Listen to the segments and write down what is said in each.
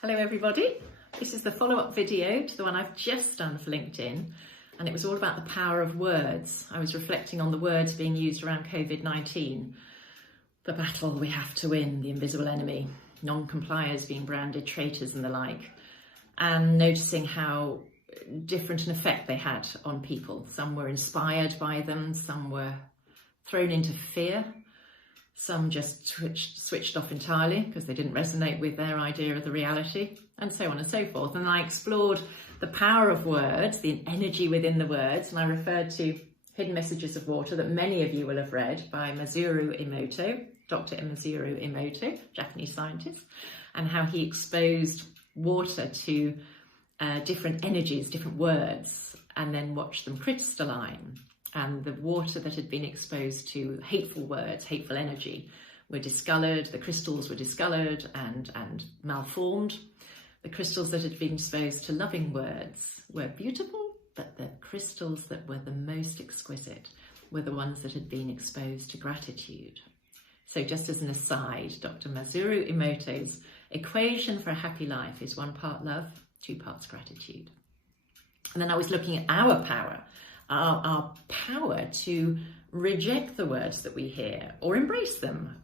Hello everybody, this is the follow-up video to the one I've just done for LinkedIn, and it was all about the power of words. I was reflecting on the words being used around COVID-19. The battle we have to win, the invisible enemy, non-compliers being branded traitors and the like, and noticing how different an effect they had on people. Some were inspired by them, some were thrown into fear, some just switched off entirely because they didn't resonate with their idea of the reality, and so on and so forth. And I explored the power of words, the energy within the words, and I referred to Hidden Messages of Water that many of you will have read by Masaru Emoto, Dr. Masaru Emoto, Japanese scientist, and how he exposed water to different energies, different words, and then watched them crystalline. And the water that had been exposed to hateful words, hateful energy, were discoloured, the crystals were discoloured and malformed. The crystals that had been exposed to loving words were beautiful, but the crystals that were the most exquisite were the ones that had been exposed to gratitude. So just as an aside, Dr. Masaru Emoto's equation for a happy life is 1 part love, 2 parts gratitude. And then I was looking at our power, our power to reject the words that we hear or embrace them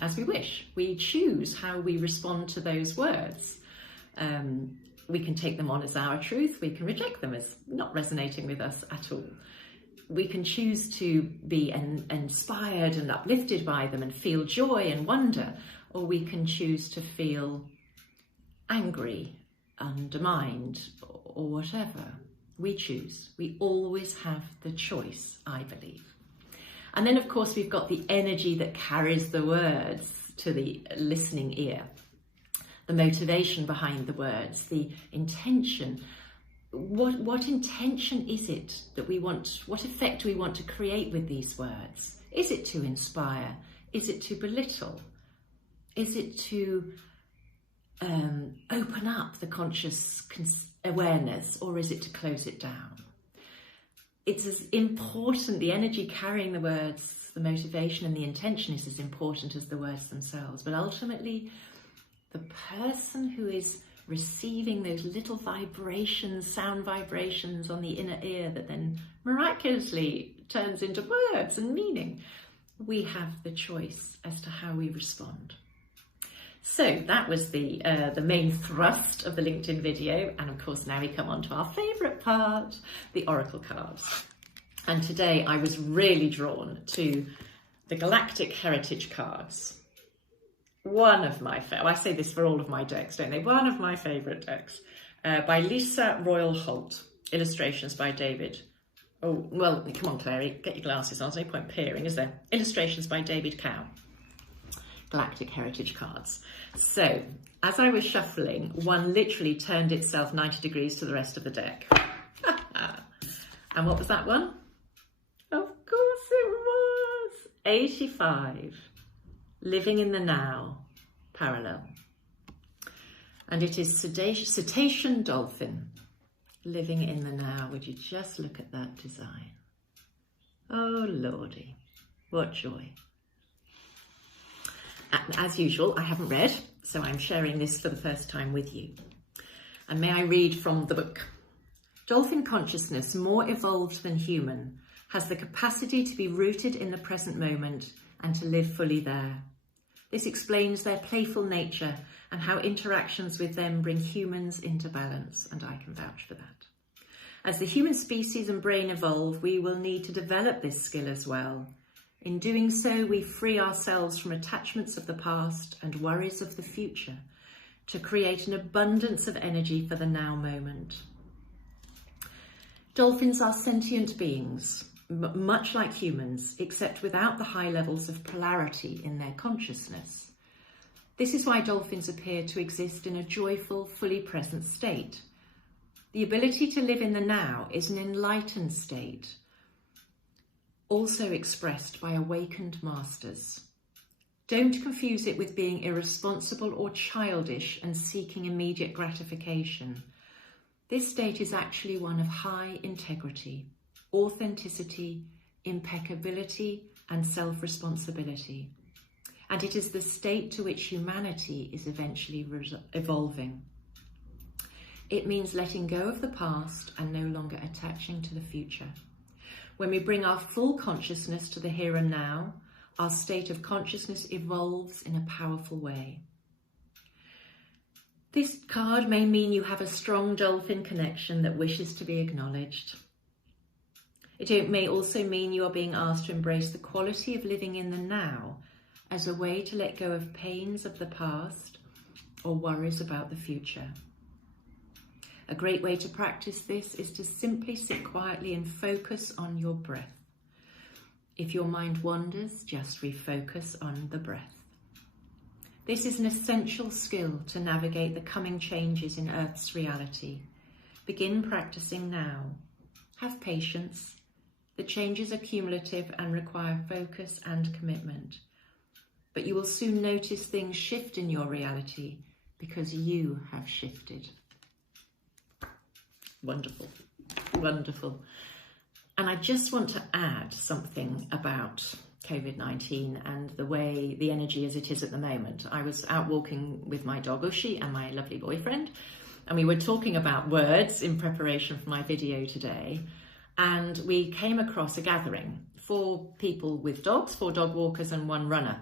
as we wish. We choose how we respond to those words. We can take them on as our truth. We can reject them as not resonating with us at all. We can choose to be inspired and uplifted by them and feel joy and wonder, or we can choose to feel angry, undermined, or whatever. We choose. We always have the choice, I believe. And then, of course, we've got the energy that carries the words to the listening ear, the motivation behind the words, the intention. What intention is it that we want? What effect do we want to create with these words? Is it to inspire? Is it to belittle? Is it to open up the conscious awareness, or is it to close it down? It's as important, the energy carrying the words, the motivation and the intention is as important as the words themselves. But ultimately, the person who is receiving those little vibrations, sound vibrations on the inner ear that then miraculously turns into words and meaning, we have the choice as to how we respond. So that was the main thrust of the LinkedIn video, and of course now we come on to our favourite part, the oracle cards. And today I was really drawn to the Galactic Heritage Cards. One of my I say this for all of my decks, don't they? One of my favourite decks, by Lyssa Royal Holt, illustrations by David. Oh, well, come on, Clary, get your glasses on. There's no point peering, is there? Illustrations by David Cow. Galactic Heritage Cards. So, as I was shuffling, one literally turned itself 90 degrees to the rest of the deck. And what was that one? Of course it was! 85. Living in the Now, parallel. And it is Cetacean Dolphin. Living in the Now. Would you just look at that design? Oh, Lordy. What joy. As usual, I haven't read, so I'm sharing this for the first time with you. And may I read from the book? Dolphin consciousness, more evolved than human, has the capacity to be rooted in the present moment and to live fully there. This explains their playful nature and how interactions with them bring humans into balance, and I can vouch for that. As the human species and brain evolve, we will need to develop this skill as well. In doing so, we free ourselves from attachments of the past and worries of the future to create an abundance of energy for the now moment. Dolphins are sentient beings, much like humans, except without the high levels of polarity in their consciousness. This is why dolphins appear to exist in a joyful, fully present state. The ability to live in the now is an enlightened state, also expressed by awakened masters. Don't confuse it with being irresponsible or childish and seeking immediate gratification. This state is actually one of high integrity, authenticity, impeccability, and self-responsibility. and it is the state to which humanity is eventually evolving. It means letting go of the past and no longer attaching to the future. When we bring our full consciousness to the here and now, our state of consciousness evolves in a powerful way. This card may mean you have a strong dolphin connection that wishes to be acknowledged. It may also mean you are being asked to embrace the quality of living in the now as a way to let go of pains of the past or worries about the future. A great way to practice this is to simply sit quietly and focus on your breath. If your mind wanders, just refocus on the breath. This is an essential skill to navigate the coming changes in Earth's reality. Begin practicing now. Have patience. The changes are cumulative and require focus and commitment. But you will soon notice things shift in your reality because you have shifted. Wonderful, wonderful. And I just want to add something about COVID-19 and the way the energy as it is at the moment. I was out walking with my dog Ushi and my lovely boyfriend, and we were talking about words in preparation for my video today. And we came across a gathering, 4 people with dogs, 4 dog walkers and 1 runner.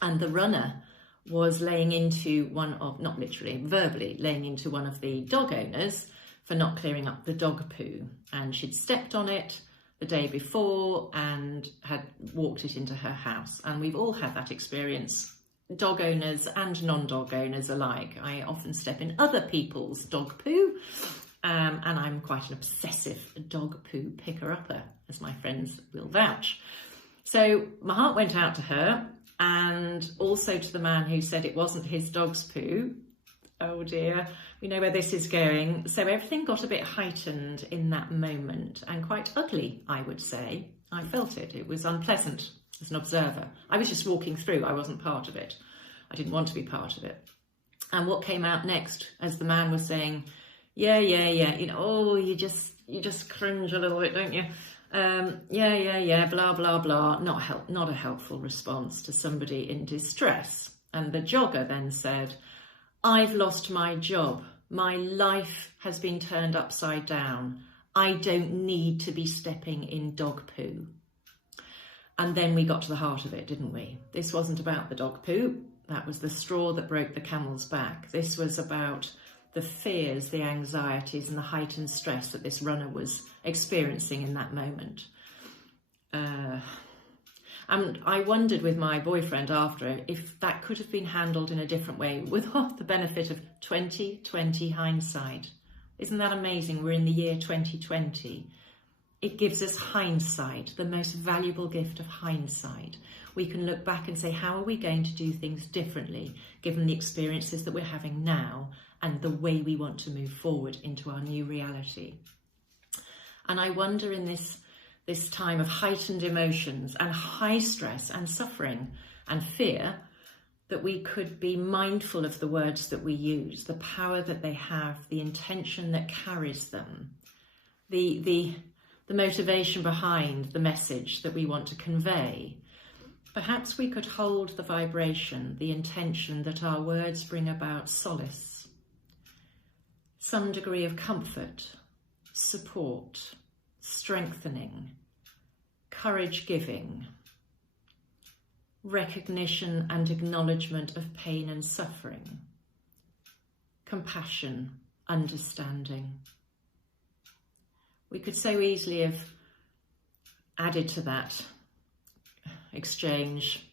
And the runner was laying into one of, not literally, verbally laying into one of the dog owners for not clearing up the dog poo. And she'd stepped on it the day before and had walked it into her house. And we've all had that experience, dog owners and non-dog owners alike. I often step in other people's dog poo. And I'm quite an obsessive dog poo picker-upper, as my friends will vouch. So my heart went out to her, and also to the man who said it wasn't his dog's poo. Oh dear, we know where this is going. So everything got a bit heightened in that moment, and quite ugly, I would say. I felt it. It was unpleasant as an observer. I was just walking through. I wasn't part of it. I didn't want to be part of it. And what came out next, as the man was saying, yeah, you know, oh, you just cringe a little bit, don't you? Yeah, blah, blah, blah. Not a helpful response to somebody in distress. And the jogger then said, I've lost my job. My life has been turned upside down. I don't need to be stepping in dog poo. And then we got to the heart of it, didn't we? This wasn't about the dog poo. That was the straw that broke the camel's back. This was about the fears, the anxieties and the heightened stress that this runner was experiencing in that moment. And I wondered with my boyfriend after if that could have been handled in a different way with the benefit of 2020 hindsight. Isn't that amazing? We're in the year 2020. It gives us hindsight, the most valuable gift of hindsight. We can look back and say, how are we going to do things differently given the experiences that we're having now and the way we want to move forward into our new reality. And I wonder in this time of heightened emotions and high stress and suffering and fear, that we could be mindful of the words that we use, the power that they have, the intention that carries them, the motivation behind the message that we want to convey. Perhaps we could hold the vibration, the intention that our words bring about solace, some degree of comfort, support, strengthening, courage-giving, recognition and acknowledgement of pain and suffering, compassion, understanding. We could so easily have added to that exchange.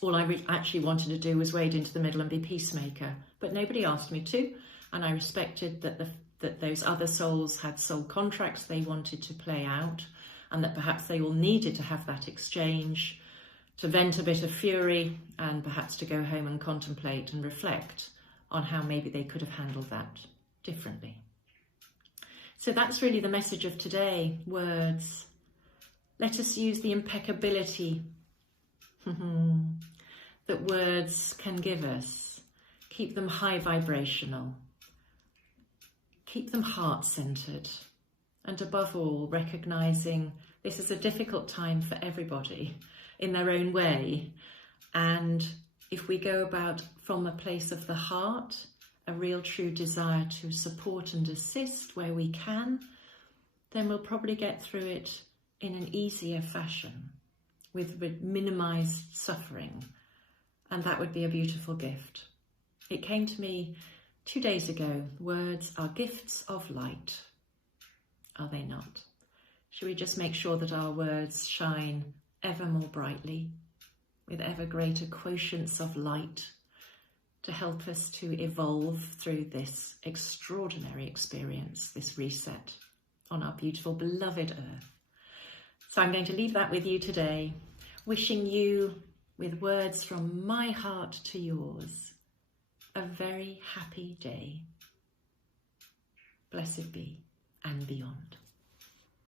All I actually wanted to do was wade into the middle and be peacemaker, but nobody asked me to, and I respected that those other souls had soul contracts they wanted to play out, and that perhaps they all needed to have that exchange to vent a bit of fury and perhaps to go home and contemplate and reflect on how maybe they could have handled that differently. So that's really the message of today, words. Let us use the impeccability that words can give us. Keep them high vibrational. Keep them heart-centered. And above all, recognising this is a difficult time for everybody in their own way. And if we go about from a place of the heart, a real true desire to support and assist where we can, then we'll probably get through it in an easier fashion with minimized suffering. And that would be a beautiful gift. It came to me 2 days ago. Words are gifts of light. Are they not? Should we just make sure that our words shine ever more brightly, with ever greater quotients of light, to help us to evolve through this extraordinary experience, this reset on our beautiful, beloved earth. So I'm going to leave that with you today, wishing you, with words from my heart to yours, a very happy day. Blessed be and beyond.